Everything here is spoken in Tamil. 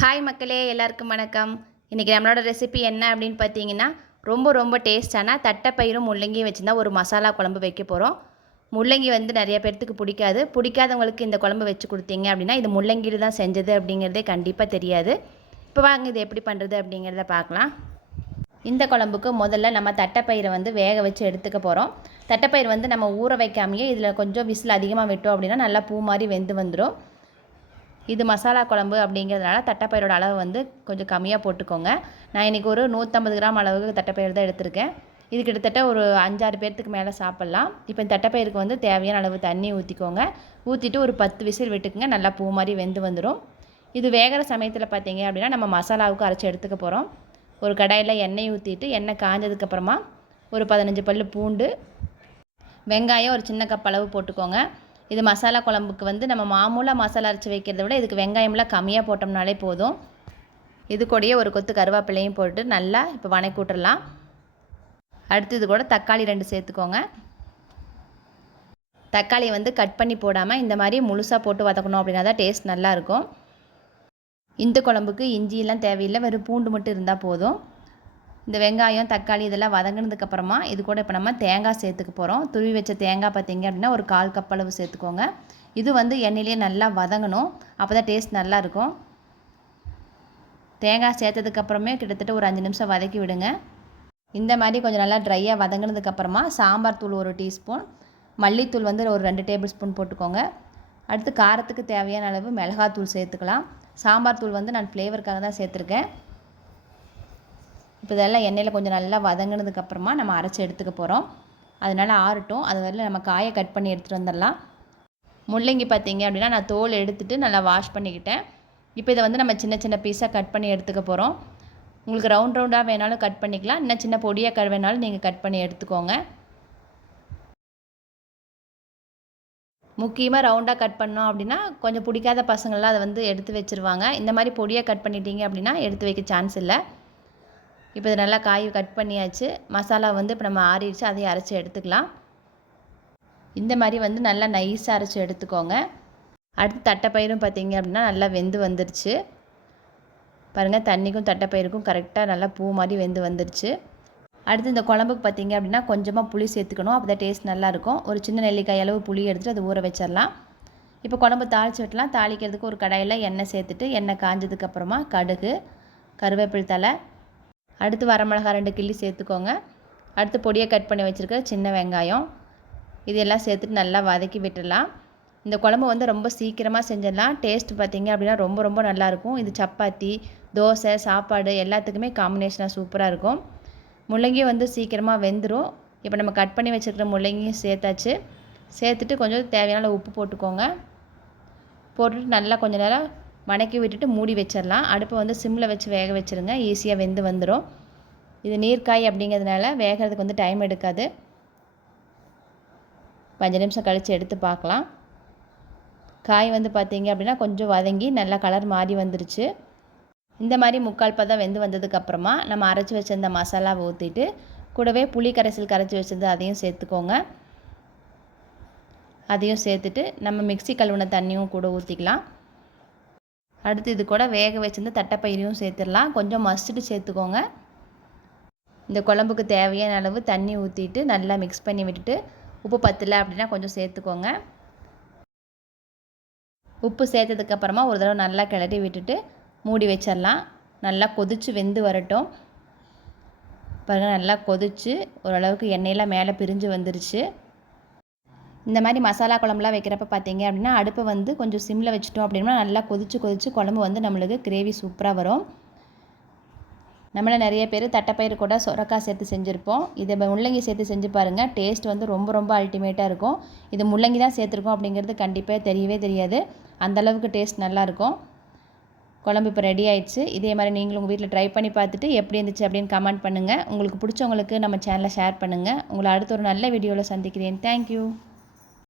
ஹாய் மக்களே, எல்லாருக்கும் வணக்கம். இன்றைக்கி நம்மளோட ரெசிபி என்ன அப்படின்னு பார்த்தீங்கன்னா, ரொம்ப டேஸ்டான தட்டைப்பயிரும் முள்ளங்கியும் வச்சுருந்தா ஒரு மசாலா குழம்பு வைக்க போகிறோம். முள்ளங்கி நிறைய பேர்த்துக்கு பிடிக்காதவங்களுக்கு இந்த குழம்பு வச்சு கொடுத்தீங்க அப்படின்னா இது முள்ளங்கியில் தான் செஞ்சது அப்படிங்கிறதே கண்டிப்பாக தெரியாது. இப்போ வாங்க இது எப்படி பண்ணுறது அப்படிங்கிறத பார்க்கலாம். இந்த குழம்புக்கு முதல்ல நம்ம தட்டைப்பயிரை வேக வச்சு எடுத்துக்க போகிறோம். தட்டைப்பயிர் நம்ம ஊற வைக்காமையே இதில் கொஞ்சம் விசில் அதிகமாக விட்டோம் அப்படின்னா நல்லா பூ மாதிரி வெந்து வந்துடும். இது மசாலா குழம்பு அப்படிங்கிறதுனால தட்டைப்பயிரோட அளவு கொஞ்சம் கம்மியாக போட்டுக்கோங்க. நான் இன்றைக்கி ஒரு 150 கிராம் அளவுக்கு தட்டைப்பயிர் தான் எடுத்திருக்கேன். இது கிட்டத்தட்ட ஒரு 5-6 பேர்த்துக்கு மேலே சாப்பிட்லாம். இப்போ இந்த தட்டைப்பயிருக்கு தேவையான அளவு தண்ணி ஊற்றிக்கோங்க. ஊற்றிட்டு ஒரு 10 விசில் விட்டுக்குங்க. நல்லா பூ மாதிரி வெந்து வந்துடும். இது வேகிற சமயத்தில் பார்த்தீங்க அப்படின்னா நம்ம மசாலாவுக்கு அரைச்சி எடுத்துக்க போகிறோம். ஒரு கடாயில் எண்ணெய் ஊற்றிட்டு எண்ணெய் காஞ்சதுக்கப்புறமா ஒரு 15 பல் பூண்டு, வெங்காயம் ஒரு சின்ன கப் அளவு போட்டுக்கோங்க. இது மசாலா குழம்புக்கு நம்ம மாமூலாக மசாலா அரைச்சி வைக்கிறத விட இதுக்கு வெங்காயம்லாம் கம்மியாக போட்டோம்னாலே போதும். இது கூடயே ஒரு கொத்து கருவேப்பிலையும் போட்டு நல்லா இப்போ வணக்கி விட்டுறலாம். அடுத்து இது கூட தக்காளி 2 சேர்த்துக்கோங்க. தக்காளியை கட் பண்ணி போடாமல் இந்த மாதிரி முழுசாக போட்டு வதக்கணும் அப்படின்னா தான் டேஸ்ட் நல்லாயிருக்கும். இந்த குழம்புக்கு இஞ்சியெல்லாம் தேவையில்லை, வெறும் பூண்டு மட்டும் இருந்தால் போதும். இந்த வெங்காயம் தக்காளி இதெல்லாம் வதங்கினதுக்கப்புறமா இது கூட இப்போ நம்ம தேங்காய் சேர்த்துக்க போகிறோம். துருவி வச்ச தேங்காய் பார்த்திங்க அப்படின்னா ஒரு 1/4 கப் அளவு சேர்த்துக்கோங்க. இது எண்ணெயிலேயே நல்லா வதங்கணும், அப்போ தான் டேஸ்ட் நல்லாயிருக்கும். தேங்காய் சேர்த்ததுக்கப்புறமே கிட்டத்தட்ட ஒரு 5 நிமிஷம் வதக்கி விடுங்க. இந்த மாதிரி கொஞ்சம் நல்லா ட்ரையாக வதங்கினதுக்கப்புறமா சாம்பார் தூள் 1 டீஸ்பூன், மல்லித்தூள் ஒரு 2 டேபிள் ஸ்பூன் போட்டுக்கோங்க. அடுத்து காரத்துக்கு தேவையான அளவு மிளகாத்தூள் சேர்த்துக்கலாம். சாம்பார் தூள் நான் ஃப்ளேவருக்காக தான் சேர்த்துருக்கேன். இப்போ இதெல்லாம் எண்ணெயில் கொஞ்சம் நல்லா வதங்கினதுக்கப்புறமா நம்ம அரைச்சி எடுத்துக்க போகிறோம். அதனால் ஆறட்டும். அது வரையில் நம்ம காயை கட் பண்ணி எடுத்துகிட்டு வந்துடலாம். முள்ளங்கி பார்த்திங்க அப்படின்னா நான் தோல் எடுத்துகிட்டு நல்லா வாஷ் பண்ணிக்கிட்டேன். இப்போ இதை நம்ம சின்ன சின்ன பீஸாக கட் பண்ணி எடுத்துக்க போகிறோம். உங்களுக்கு ரவுண்டாக வேணாலும் கட் பண்ணிக்கலாம், இன்னும் சின்ன பொடியாக வேணாலும் நீங்கள் கட் பண்ணி எடுத்துக்கோங்க. முக்கியமாக ரவுண்டாக கட் பண்ணோம் அப்படின்னா கொஞ்சம் பிடிக்காத பசங்கள்லாம் அதை எடுத்து வச்சுருவாங்க. இந்த மாதிரி பொடியாக கட் பண்ணிட்டீங்க அப்படின்னா எடுத்து வைக்க சான்ஸ் இல்லை. இப்போ இது நல்லா காய் கட் பண்ணியாச்சு. மசாலா இப்போ நம்ம ஆறிடுச்சு, அதையும் அரைச்சி எடுத்துக்கலாம். இந்த மாதிரி நல்லா நைஸாக அரைச்சி எடுத்துக்கோங்க. அடுத்து தட்டைப்பயிரும் பார்த்திங்க அப்படின்னா நல்லா வெந்து வந்துருச்சு பாருங்கள். தண்ணிக்கும் தட்டைப்பயிருக்கும் கரெக்டாக நல்லா பூ மாதிரி வெந்து வந்துருச்சு. அடுத்து இந்த குழம்புக்கு பார்த்திங்க அப்படின்னா கொஞ்சமாக புளி சேர்த்துக்கணும், அப்போ தான் டேஸ்ட் நல்லாயிருக்கும். ஒரு சின்ன நெல்லிக்காய் அளவு புளி எடுத்துகிட்டு அதை ஊற வச்சிடலாம். இப்போ குழம்பு தாளித்து விட்டலாம். தாளிக்கிறதுக்கு ஒரு கடாயில் எண்ணெய் சேர்த்துட்டு எண்ணெய் காஞ்சதுக்கப்புறமா கடுகு, கருவேப்பிலை தழை, அடுத்து வரமிளகா 2 கிள்ளி சேர்த்துக்கோங்க. அடுத்து பொடியை கட் பண்ணி வச்சுருக்க சின்ன வெங்காயம் இதெல்லாம் சேர்த்துட்டு நல்லா வதக்கி விட்டுடலாம். இந்த குழம்பு ரொம்ப சீக்கிரமாக செஞ்சிடலாம். டேஸ்ட் பார்த்திங்க அப்படின்னா ரொம்ப நல்லாயிருக்கும். இது சப்பாத்தி, தோசை, சாப்பாடு எல்லாத்துக்குமே காம்பினேஷனாக சூப்பராக இருக்கும். முள்ளங்கியும் சீக்கிரமாக வெந்துடும். இப்போ நம்ம கட் பண்ணி வச்சுருக்கிற முள்ளங்கியும் சேர்த்தாச்சு. சேர்த்துட்டு கொஞ்சம் தேவையான உப்பு போட்டுக்கோங்க. போட்டுட்டு நல்லா கொஞ்சம் நேரம் வணக்கி விட்டுட்டு மூடி வச்சிடலாம். அடுப்பை சிம்மில் வச்சு வேக வச்சுருங்க, ஈஸியாக வெந்து வந்துடும். இது நீர்க்காய் அப்படிங்கிறதுனால வேகிறதுக்கு டைம் எடுக்காது. 5 நிமிஷம் கழித்து எடுத்து பார்க்கலாம். காய் பார்த்திங்க அப்படின்னா கொஞ்சம் வதங்கி நல்லா கலர் மாறி வந்துருச்சு. இந்த மாதிரி 3/4 பதம் வெந்து வந்ததுக்கப்புறமா நம்ம அரைச்சி வச்சிருந்த மசாலாவை ஊற்றிட்டு கூடவே புளி கரைசல் கரைச்சி வச்சிருந்து அதையும் சேர்த்துக்கோங்க. அதையும் சேர்த்துட்டு நம்ம மிக்ஸி கழுவின தண்ணியும் கூட ஊற்றிக்கலாம். அடுத்து இது கூட வேக வச்சிருந்து தட்டைப்பயிரையும் சேர்த்துடலாம். கொஞ்சம் மஸ்ட்டு சேர்த்துக்கோங்க. இந்த குழம்புக்கு தேவையான அளவு தண்ணி ஊற்றிட்டு நல்லா மிக்ஸ் பண்ணி விட்டுட்டு உப்பு பத்தலை அப்படின்னா கொஞ்சம் சேர்த்துக்கோங்க. உப்பு சேர்த்ததுக்கப்புறமா ஒரு தடவை நல்லா கிளறி விட்டுட்டு மூடி வச்சிடலாம். நல்லா கொதித்து வெந்து வரட்டும். பாருங்கள், நல்லா கொதித்து ஓரளவுக்கு எண்ணெயெல்லாம் மேலே பிரிஞ்சு வந்துருச்சு. இந்த மாதிரி மசாலா குழம்புலாம் வைக்கிறப்ப பார்த்திங்க அப்படின்னா அடுப்பை கொஞ்சம் சிம்மில் வச்சுட்டோம் அப்படின்னா நல்லா கொதித்து குழம்பு நம்மளுக்கு கிரேவி சூப்பராக வரும். நம்மள நிறைய பேர் தட்டைப்பயிறு கூட சொரக்காய் சேர்த்து செஞ்சுருப்போம். இதை முள்ளங்கி சேர்த்து செஞ்சு பாருங்கள். டேஸ்ட் ரொம்ப அல்டிமேட்டாக இருக்கும். இது முள்ளங்கி தான் சேர்த்துருக்கோம் அப்படிங்கிறது கண்டிப்பாக தெரியவே தெரியாது. அந்தளவுக்கு டேஸ்ட் நல்லாயிருக்கும். குழம்பு இப்போ ரெடி ஆயிடுச்சு. இதே மாதிரி நீங்களும் உங்கள் வீட்டில் ட்ரை பண்ணி பார்த்துட்டு எப்படி இருந்துச்சு அப்படின்னு கமெண்ட் பண்ணுங்கள். உங்களுக்கு பிடிச்சவங்களுக்கு நம்ம சேனலை ஷேர் பண்ணுங்கள். உங்களை அடுத்த ஒரு நல்ல வீடியோவில் சந்திக்கிறேன். தேங்க்யூ.